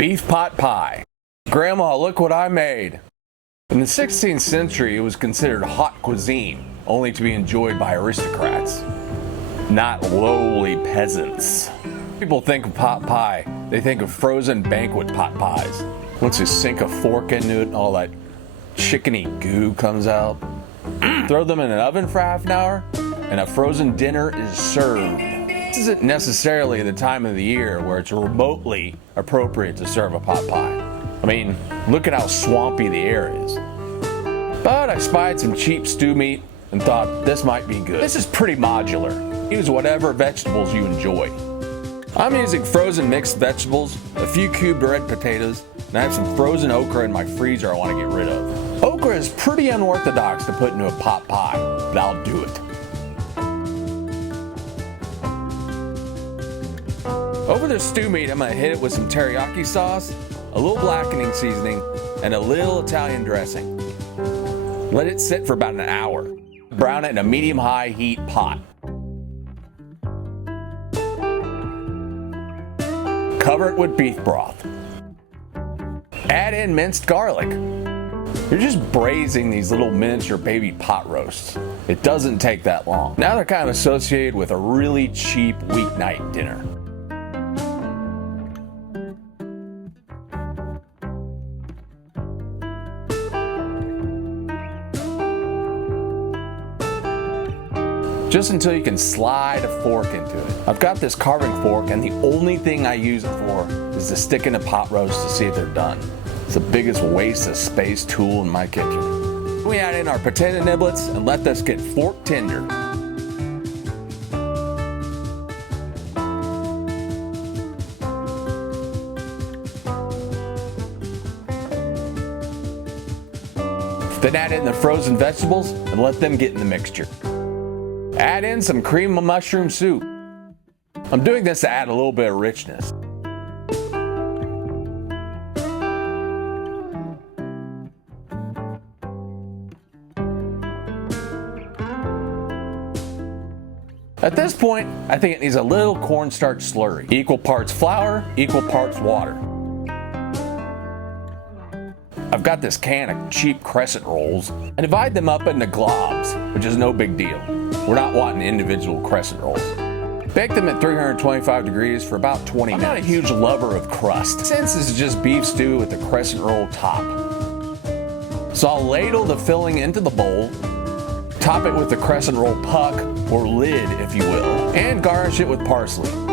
Beef pot pie. Grandma, look what I made. In the 16th century, it was considered hot cuisine, only to be enjoyed by aristocrats, not lowly peasants. People think of pot pie, they think of frozen banquet pot pies. Once you sink a fork into it, all that chickeny goo comes out. Throw them in an oven for half an hour, and a frozen dinner is served. This isn't necessarily the time of the year where it's remotely appropriate to serve a pot pie. I mean, look at how swampy the air is. But I spied some cheap stew meat and thought this might be good. This is pretty modular. Use whatever vegetables you enjoy. I'm using frozen mixed vegetables, a few cubed red potatoes, and I have some frozen okra in my freezer I want to get rid of. Okra is pretty unorthodox to put into a pot pie, but I'll do it. Over the stew meat, I'm going to hit it with some teriyaki sauce, a little blackening seasoning, and a little Italian dressing. Let it sit for about an hour. Brown it in a medium-high heat pot. Cover it with beef broth. Add in minced garlic. You're just braising these little miniature baby pot roasts. It doesn't take that long. Now they're kind of associated with a really cheap weeknight dinner. Just until you can slide a fork into it. I've got this carving fork, and the only thing I use it for is to stick in a pot roast to see if they're done. It's the biggest waste of space tool in my kitchen. We add in our potato niblets and let this get fork tender. Then add in the frozen vegetables and let them get in the mixture. Add in some cream of mushroom soup. I'm doing this to add a little bit of richness. At this point, I think it needs a little cornstarch slurry. Equal parts flour, equal parts water. I've got this can of cheap crescent rolls and divide them up into globs, which is no big deal. We're not wanting individual crescent rolls. Bake them at 325 degrees for about 20 minutes. I'm not a huge lover of crust, since this is just beef stew with a crescent roll top. So I'll ladle the filling into the bowl, top it with the crescent roll puck, or lid if you will, and garnish it with parsley.